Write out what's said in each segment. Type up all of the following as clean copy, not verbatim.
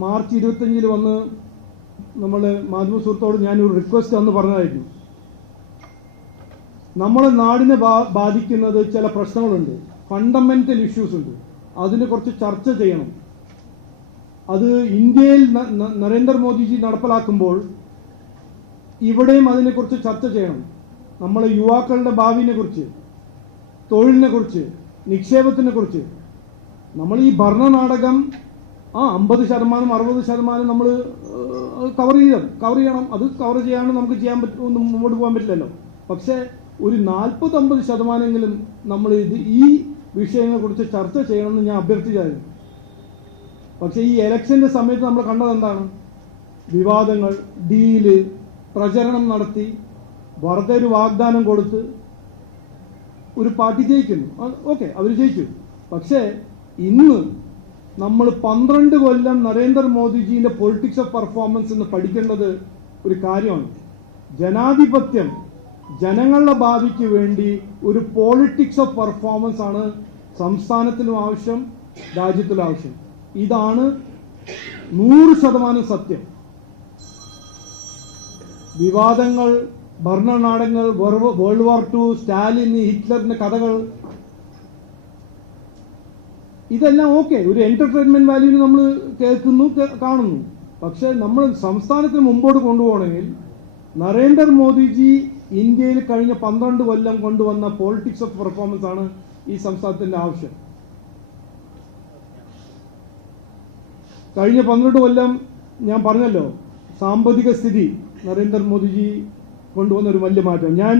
March 25 വന്ന് നമ്മൾ മാധ്യമ സുഹൃത്തോട് ഞാനൊരു റിക്വസ്റ്റ് അന്ന് പറഞ്ഞതായിരുന്നു. നമ്മളെ നാടിനെ ബാധിക്കുന്നത് ചില പ്രശ്നങ്ങളുണ്ട്, ഫണ്ടമെന്റൽ ഇഷ്യൂസ് ഉണ്ട്. അതിനെ കുറിച്ച് ചർച്ച ചെയ്യണം. അത് ഇന്ത്യയിൽ നരേന്ദ്രമോദിജി നടപ്പിലാക്കുമ്പോൾ ഇവിടെയും അതിനെക്കുറിച്ച് ചർച്ച ചെയ്യണം. നമ്മളെ യുവാക്കളുടെ ഭാവിനെ കുറിച്ച്, തൊഴിലിനെ കുറിച്ച്, നിക്ഷേപത്തിനെ കുറിച്ച്. നമ്മൾ ഈ ഭരണനാടകം 50% 60% നമ്മൾ കവർ ചെയ്യണം. അത് കവർ ചെയ്യാണ്ട് നമുക്ക് മുമ്പോട്ട് പോകാൻ പറ്റില്ലല്ലോ. പക്ഷേ ഒരു 40-50% നമ്മൾ ഈ വിഷയങ്ങളെ കുറിച്ച് ചർച്ച ചെയ്യണമെന്ന് ഞാൻ അഭ്യർത്ഥിച്ചായിരുന്നു. പക്ഷേ ഈ ഇലക്ഷന്റെ സമയത്ത് നമ്മൾ കണ്ടത് എന്താണ്? വിവാദങ്ങൾ, ഡീല്, പ്രചരണം നടത്തി, വെറുതെ ഒരു വാഗ്ദാനം കൊടുത്ത് ഒരു പാർട്ടി ജയിക്കുന്നു. ഓക്കെ, അവർ ജയിച്ചു. പക്ഷേ ഇന്ന് നമ്മൾ 12 കൊല്ലം നരേന്ദ്രമോദിജിയുടെ പൊളിറ്റിക്സ് ഓഫ് പെർഫോമൻസ് എന്ന് പഠിക്കേണ്ടത് ഒരു കാര്യമാണ്. ജനാധിപത്യം, ജനങ്ങളുടെ ഭാവിക്ക് വേണ്ടി ഒരു പോളിറ്റിക്സ് ഓഫ് പെർഫോമൻസ് ആണ് സംസ്ഥാനത്തിനും ആവശ്യം, രാജ്യത്തിലും ആവശ്യം. ഇതാണ് 100% സത്യം. വിവാദങ്ങൾ, ഭരണനാടകങ്ങൾ, വേൾഡ് വാർ 2, സ്റ്റാലിൻ, ഹിറ്റ്ലറിന്റെ കഥകൾ, ഇതെല്ലാം ഓക്കെ, ഒരു എന്റർടൈൻമെന്റ് വാല്യൂവിന് നമ്മൾ കേൾക്കുന്നു, കാണുന്നു. പക്ഷെ നമ്മൾ സംസ്ഥാനത്തിന് മുമ്പോട്ട് കൊണ്ടുപോകണമെങ്കിൽ നരേന്ദ്രമോദിജി ഇന്ത്യയിൽ കഴിഞ്ഞ 12 കൊല്ലം കൊണ്ടുവന്ന പോളിറ്റിക്സ് ഓഫ് പെർഫോമൻസ് ആണ് ഈ സംസ്ഥാനത്തിന്റെ ആവശ്യം. കഴിഞ്ഞ 12 കൊല്ലം ഞാൻ പറഞ്ഞല്ലോ, സാമ്പത്തിക സ്ഥിതി നരേന്ദ്രമോദിജി കൊണ്ടുവന്ന ഒരു വലിയ മാറ്റം. ഞാൻ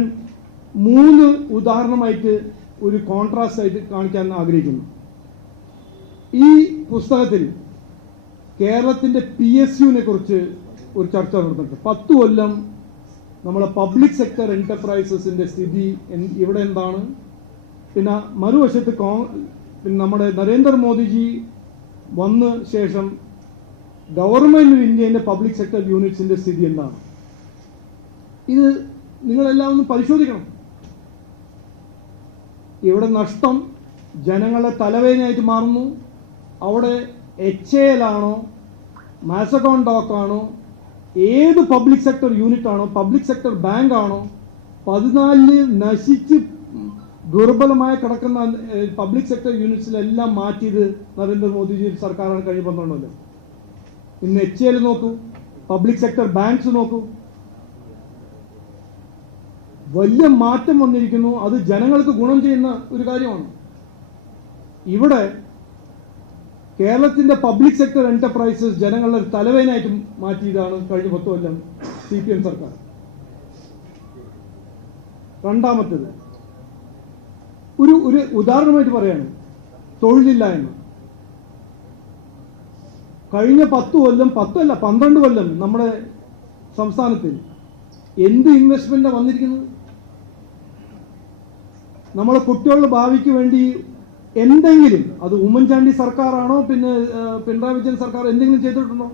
3 ഉദാഹരണമായിട്ട് ഒരു കോൺട്രാസ്റ്റ് ആയിട്ട് കാണിക്കാൻ ആഗ്രഹിക്കുന്നു. ഈ പുസ്തകത്തിൽ കേരളത്തിന്റെ PSUവിനെ കുറിച്ച് ഒരു ചർച്ച നടത്തുന്നുണ്ട്. 10 കൊല്ലം നമ്മളെ പബ്ലിക് സെക്ടർ എന്റർപ്രൈസസിന്റെ സ്ഥിതി ഇവിടെ എന്താണ്, പിന്നെ മറുവശത്ത് നമ്മുടെ നരേന്ദ്രമോദിജി വന്ന ശേഷം ഗവൺമെന്റ് ഓഫ് ഇന്ത്യന്റെ പബ്ലിക് സെക്ടർ യൂണിറ്റ്സിന്റെ സ്ഥിതി എന്താണ്. ഇത് നിങ്ങളെല്ലാം ഒന്ന് പരിശോധിക്കണം. ഇവിടെ നഷ്ടം ജനങ്ങളുടെ തലവേദനയായിട്ട് മാറുന്നു. അവിടെ HAL ആണോ, മാസകോൺ ഡോക്ക് ആണോ, ഏത് പബ്ലിക് സെക്ടർ യൂണിറ്റ് ആണോ, പബ്ലിക് സെക്ടർ ബാങ്ക് ആണോ, 14 നശിച്ച് ദുർബലമായി കിടക്കുന്ന പബ്ലിക് സെക്ടർ യൂണിറ്റ്സിലെല്ലാം മാറ്റിയത് നരേന്ദ്രമോദിജി സർക്കാരാണ് കഴിഞ്ഞ 12 കൊല്ലം. ഇന്ന് HAL നോക്കൂ, പബ്ലിക് സെക്ടർ ബാങ്ക്സ് നോക്കൂ, വലിയ മാറ്റം വന്നിരിക്കുന്നു. അത് ജനങ്ങൾക്ക് ഗുണം ചെയ്യുന്ന ഒരു കാര്യമാണ്. ഇവിടെ കേരളത്തിന്റെ പബ്ലിക് സെക്ടർ എന്റർപ്രൈസസ് ജനങ്ങളുടെ തലവേദനയായിട്ട് മാറ്റിയതാണ് കഴിഞ്ഞ 10 കൊല്ലം CPM സർക്കാർ. രണ്ടാമത്തേത് ഒരു ഉദാഹരണമായിട്ട് പറയാണ്, തൊഴിലില്ലായ്മ. കഴിഞ്ഞ 10 കൊല്ലം, 12 കൊല്ലം നമ്മുടെ സംസ്ഥാനത്തിൽ എന്ത് ഇൻവെസ്റ്റ്മെന്റ് വന്നിരിക്കുന്നത്? നമ്മളെ കുട്ടികളുടെ ഭാവിക്ക് വേണ്ടി എന്തെങ്കിലും, അത് ഉമ്മൻചാണ്ടി സർക്കാരാണോ പിന്നെ പിണറായി വിജയൻ സർക്കാർ എന്തെങ്കിലും ചെയ്തിട്ടുണ്ടോ?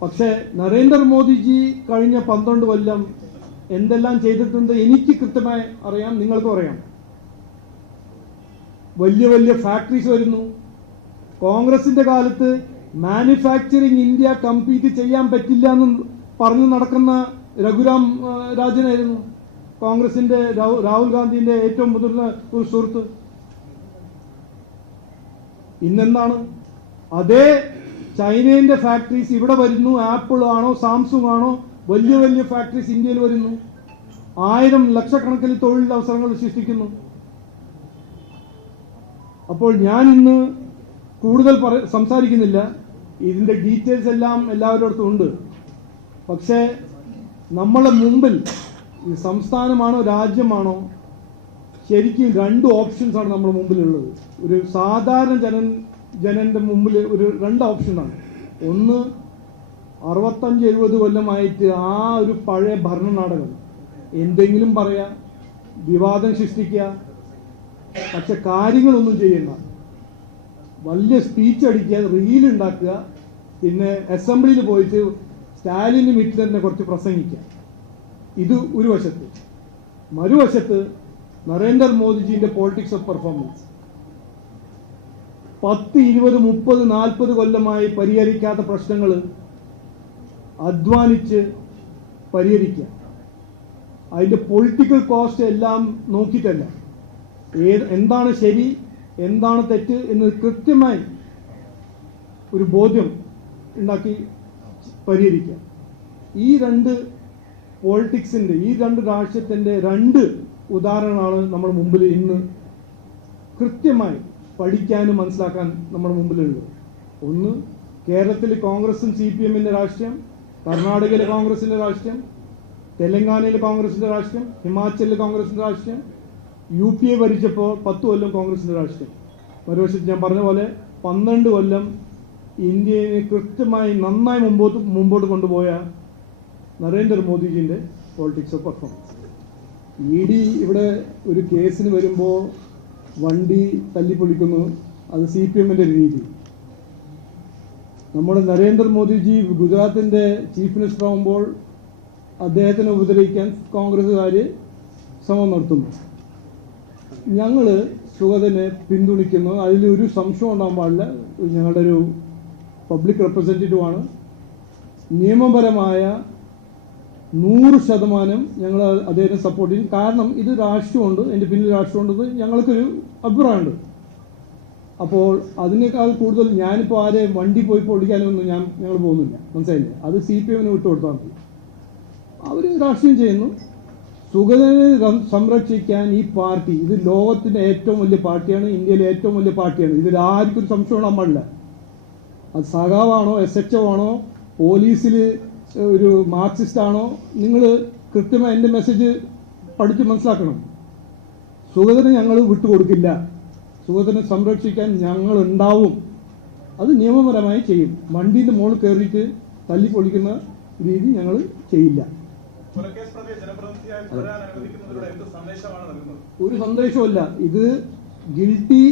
പക്ഷേ നരേന്ദ്രമോദിജി കഴിഞ്ഞ 12 കൊല്ലം എന്തെല്ലാം ചെയ്തിട്ടുണ്ട് എനിക്ക് കൃത്യമായി അറിയാം, നിങ്ങൾക്കും അറിയാം. വലിയ വലിയ ഫാക്ടറീസ് വരുന്നു. കോൺഗ്രസിന്റെ കാലത്ത് മാനുഫാക്ചറിങ് ഇന്ത്യ കമ്പീറ്റ് ചെയ്യാൻ പറ്റില്ല എന്ന് പറഞ്ഞു നടക്കുന്ന രഘുറാം രാജനായിരുന്നു കോൺഗ്രസിന്റെ, രാഹുൽ ഗാന്ധിന്റെ ഏറ്റവും മുതിർന്ന ഒരു സുഹൃത്ത്. ഇന്നെന്താണ്? അതേ ചൈനയുടെ ഫാക്ടറീസ് ഇവിടെ വരുന്നു. ആപ്പിൾ ആണോ, സാംസുങ് ആണോ, വലിയ വലിയ ഫാക്ടറീസ് ഇന്ത്യയിൽ വരുന്നു. 1000 ലക്ഷക്കണക്കിന് തൊഴിലവസരങ്ങൾ സൃഷ്ടിക്കുന്നു. അപ്പോൾ ഞാൻ ഇന്ന് കൂടുതൽ സംസാരിക്കുന്നില്ല. ഇതിന്റെ ഡീറ്റെയിൽസ് എല്ലാം എല്ലാവരുടെ അടുത്തും ഉണ്ട്. പക്ഷേ നമ്മളെ മുമ്പിൽ ഈ സംസ്ഥാനമാണോ രാജ്യമാണോ, ശരിക്കും 2 ഓപ്ഷൻസ് ആണ് നമ്മുടെ മുമ്പിലുള്ളത്. ഒരു സാധാരണ ജനന്റെ മുമ്പിൽ ഒരു 2 ഓപ്ഷനാണ്. ഒന്ന് 65-70 കൊല്ലമായിട്ട് ആ ഒരു പഴയ ഭരണനാടകം, എന്തെങ്കിലും പറയാ, വിവാദം സൃഷ്ടിക്കുക, പക്ഷെ കാര്യങ്ങളൊന്നും ചെയ്യണ്ട, വലിയ സ്പീച്ച് അടിക്കുക, റീൽ ഉണ്ടാക്കുക, പിന്നെ അസംബ്ലിയിൽ പോയിട്ട് സ്റ്റാലിനും ഹിറ്റ്ലറിനെ കുറച്ച് പ്രസംഗിക്കുക. ഇത് ഒരു വശത്ത്. മറുവശത്ത് നരേന്ദ്രമോദിജിന്റെ പോളിറ്റിക്സ് ഓഫ് പെർഫോമൻസ്. 10, 20, 30, 40 കൊല്ലമായി പരിഹരിക്കാത്ത പ്രശ്നങ്ങൾ അധ്വാനിച്ച് പരിഹരിക്കുക. അതിൻ്റെ പൊളിറ്റിക്കൽ കോസ്റ്റ് എല്ലാം നോക്കിയിട്ടല്ല, എന്താണ് ശരി എന്താണ് തെറ്റ് എന്ന് കൃത്യമായി ഒരു ബോധ്യം ഉണ്ടാക്കി പരിഹരിക്കുക. ഈ രണ്ട് പോളിറ്റിക്സിൻ്റെ, ഈ രണ്ട് രാഷ്ട്രീയത്തിൻ്റെ രണ്ട് ഉദാഹരണമാണ് നമ്മുടെ മുമ്പിൽ ഇന്ന് കൃത്യമായി പഠിക്കാനും മനസ്സിലാക്കാൻ നമ്മുടെ മുമ്പിലുള്ളത്. ഒന്ന്, കേരളത്തിൽ കോൺഗ്രസും CPM-ൻ്റെ രാഷ്ട്രീയം, കർണാടകയിലെ കോൺഗ്രസിൻ്റെ രാഷ്ട്രീയം, തെലങ്കാനയിലെ കോൺഗ്രസിൻ്റെ രാഷ്ട്രീയം, ഹിമാചലിലെ കോൺഗ്രസിൻ്റെ രാഷ്ട്രീയം, UP ഭരിച്ചപ്പോൾ 10 കൊല്ലം കോൺഗ്രസിൻ്റെ രാഷ്ട്രീയം. മറുവശത്ത് ഞാൻ പറഞ്ഞ പോലെ 12 കൊല്ലം ഇന്ത്യയെ കൃത്യമായി നന്നായി മുമ്പോട്ട് കൊണ്ടുപോയ നരേന്ദ്രമോദിജിൻ്റെ പോളിറ്റിക്സ് ഓഫ് പെർഫോമൻസ്. ED ഇവിടെ ഒരു കേസിന് വരുമ്പോൾ വണ്ടി തല്ലിപ്പൊളിക്കുന്നു, അത് CPM-ൻ്റെ രീതി. നമ്മുടെ നരേന്ദ്രമോദിജി ഗുജറാത്തിൻ്റെ ചീഫ് മിനിസ്റ്റർ ആകുമ്പോൾ അദ്ദേഹത്തിനെ ഉപദ്രവിക്കാൻ കോൺഗ്രസ്സുകാർ ശ്രമം നടത്തുന്നു. ഞങ്ങൾ സുഗതനെ പിന്തുണയ്ക്കുന്നു, അതിലൊരു സംശയം ഉണ്ടാകാൻ പാടില്ല. ഞങ്ങളുടെ ഒരു പബ്ലിക് റെപ്രസെൻറ്റേറ്റീവാണ്. നിയമപരമായ 100% ഞങ്ങൾ അദ്ദേഹത്തെ സപ്പോർട്ട് ചെയ്യും. കാരണം ഇത് രാഷ്ട്രീയമുണ്ട്, എൻ്റെ പിന്നിൽ രാഷ്ട്രീയമുണ്ടെന്ന് ഞങ്ങൾക്കൊരു അഭിപ്രായമുണ്ട്. അപ്പോൾ അതിനേക്കാൾ കൂടുതൽ ഞാനിപ്പോൾ ആരെ വണ്ടി പോയി പൊളിക്കാനൊന്നും ഞങ്ങൾ പോകുന്നില്ല, മനസ്സിലായില്ലേ? അത് CPM-ന് വിട്ടുകൊടുത്താൽ മതി. അവർ രാഷ്ട്രീയം ചെയ്യുന്നു. സുഗതനെ സംരക്ഷിക്കാൻ ഈ പാർട്ടി, ഇത് ലോകത്തിൻ്റെ ഏറ്റവും വലിയ പാർട്ടിയാണ്, ഇന്ത്യയിലെ ഏറ്റവും വലിയ പാർട്ടിയാണ്. ഇതിൽ ആർക്കും ഒരു സംശയം ഉണ്ടാകാൻ പാടില്ല. അത് സഖാവാണോ SHO ആണോ പോലീസിൽ ഒരു മാർക്സിസ്റ്റ് ആണോ, നിങ്ങൾ കൃത്യമായി എൻ്റെ മെസ്സേജ് പഠിച്ച് മനസ്സിലാക്കണം. സുഗതനെ ഞങ്ങൾ വിട്ടുകൊടുക്കില്ല. സുഗതനെ സംരക്ഷിക്കാൻ ഞങ്ങൾ ഉണ്ടാവും. അത് നിയമപരമായി ചെയ്യും. വണ്ടീൻ്റെ മുകളിൽ കയറിയിട്ട് തല്ലിപ്പൊളിക്കുന്ന രീതി ഞങ്ങൾ ചെയ്യില്ല. ഒരു സന്ദേശമല്ല. ഇത് guilty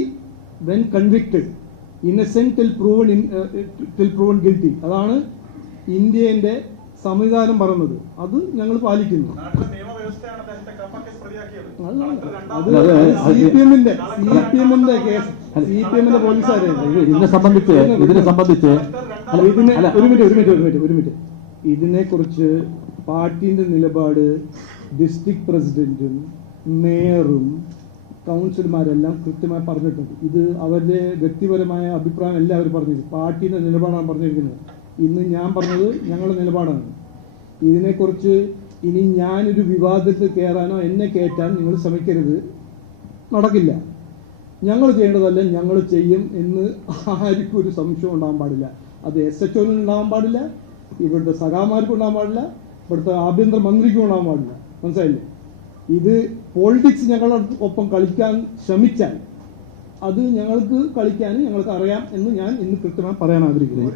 when convicted, Innocent till proven guilty. അതാണ് ഇന്ത്യൻ്റെ സംവിധാനം പറയുന്നത്. അത് ഞങ്ങൾ പാലിക്കുന്നു. അത് CPM-ന്റെ കേസ്, CPM-ന്റെ പോലീസുകാരായിരുന്നു. ഇതിനെ സംബന്ധിച്ച് ഒരു മിനിറ്റ് ഇതിനെക്കുറിച്ച് പാർട്ടിൻ്റെ നിലപാട് ഡിസ്ട്രിക്ട് പ്രസിഡന്റും മേയറും കൗൺസിലർമാരെല്ലാം കൃത്യമായി പറഞ്ഞിട്ടുണ്ട്. ഇത് അവരുടെ വ്യക്തിപരമായ അഭിപ്രായം അല്ല അവർ പറഞ്ഞത്, പാർട്ടിയുടെ നിലപാടാണ് പറഞ്ഞിരിക്കുന്നത്. ഇന്ന് ഞാൻ പറഞ്ഞത് ഞങ്ങളുടെ നിലപാടാണ്. ഇതിനെക്കുറിച്ച് ഇനി ഞാനൊരു വിവാദത്തിൽ കയറാനോ എന്നെ കയറ്റാൻ നിങ്ങൾ ശ്രമിക്കരുത്, നടക്കില്ല. ഞങ്ങൾ ചെയ്യേണ്ടതല്ല ഞങ്ങൾ ചെയ്യും എന്ന് ആർക്കും ഒരു സംശയം ഉണ്ടാകാൻ പാടില്ല. അത് SHO-നും ഉണ്ടാകാൻ പാടില്ല, ഇവിടുത്തെ സഖാമാർക്കും ഉണ്ടാകാൻ പാടില്ല, ഇവിടുത്തെ ആഭ്യന്തര മന്ത്രിക്കും ഉണ്ടാകാൻ പാടില്ല, മനസ്സിലായില്ലേ? ഇത് പോളിറ്റിക്സ് ഞങ്ങളുടെ ഒപ്പം കളിക്കാൻ ശ്രമിച്ചാൽ അത് ഞങ്ങൾക്ക് കളിക്കാൻ ഞങ്ങൾക്ക് അറിയാം എന്ന് ഞാൻ ഇന്ന് കൃത്യമായി പറയാൻ ആഗ്രഹിക്കുന്നു.